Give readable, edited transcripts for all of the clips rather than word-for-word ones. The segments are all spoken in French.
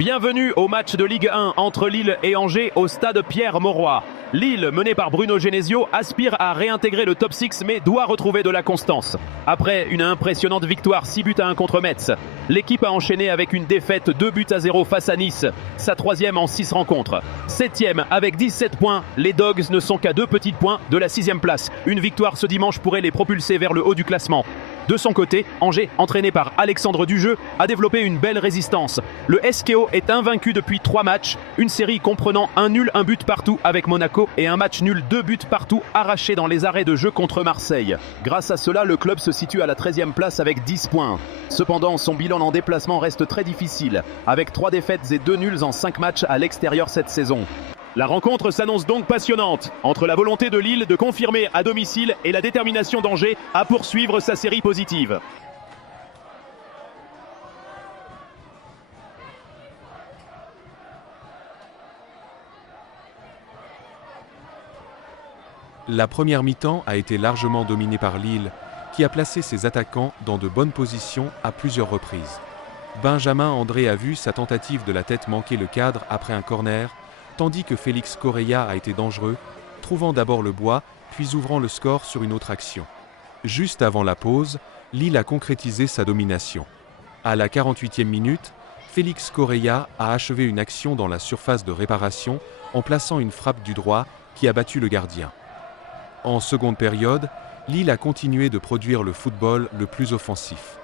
Bienvenue au match de Ligue 1 entre Lille et Angers au stade Pierre-Mauroy. Lille, mené par Bruno Genesio, aspire à réintégrer le top 6 mais doit retrouver de la constance. Après une impressionnante victoire 6-1 contre Metz, l'équipe a enchaîné avec une défaite 2-0 face à Nice, sa troisième en 6 rencontres. 7e avec 17 points, les Dogs ne sont qu'à 2 petits points de la 6e place. Une victoire ce dimanche pourrait les propulser vers le haut du classement. De son côté, Angers, entraîné par Alexandre Dujeu, a développé une belle résistance. Le SKO est invaincu depuis 3 matchs, une série comprenant un nul, un but partout avec Monaco et un match nul, 2 buts partout arrachés dans les arrêts de jeu contre Marseille. Grâce à cela, le club se situe à la 13e place avec 10 points. Cependant, son bilan en déplacement reste très difficile, avec 3 défaites et 2 nuls en 5 matchs à l'extérieur cette saison. La rencontre s'annonce donc passionnante, entre la volonté de Lille de confirmer à domicile et la détermination d'Angers à poursuivre sa série positive. La première mi-temps a été largement dominée par Lille, qui a placé ses attaquants dans de bonnes positions à plusieurs reprises. Benjamin André a vu sa tentative de la tête manquer le cadre après un corner, tandis que Félix Correia a été dangereux, trouvant d'abord le bois, puis ouvrant le score sur une autre action. Juste avant la pause, Lille a concrétisé sa domination. À la 48e minute, Félix Correia a achevé une action dans la surface de réparation en plaçant une frappe du droit qui a battu le gardien. En seconde période, Lille a continué de produire le football le plus offensif.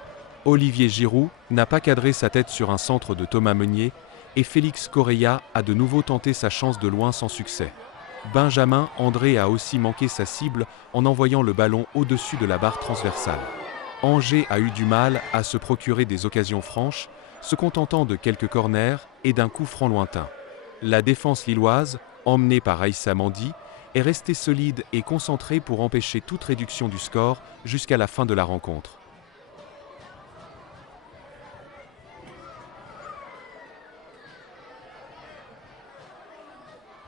Olivier Giroud n'a pas cadré sa tête sur un centre de Thomas Meunier et Félix Correia a de nouveau tenté sa chance de loin sans succès. Benjamin André a aussi manqué sa cible en envoyant le ballon au-dessus de la barre transversale. Angers a eu du mal à se procurer des occasions franches, se contentant de quelques corners et d'un coup franc lointain. La défense lilloise, emmenée par Aïssa Mandi, est restée solide et concentrée pour empêcher toute réduction du score jusqu'à la fin de la rencontre.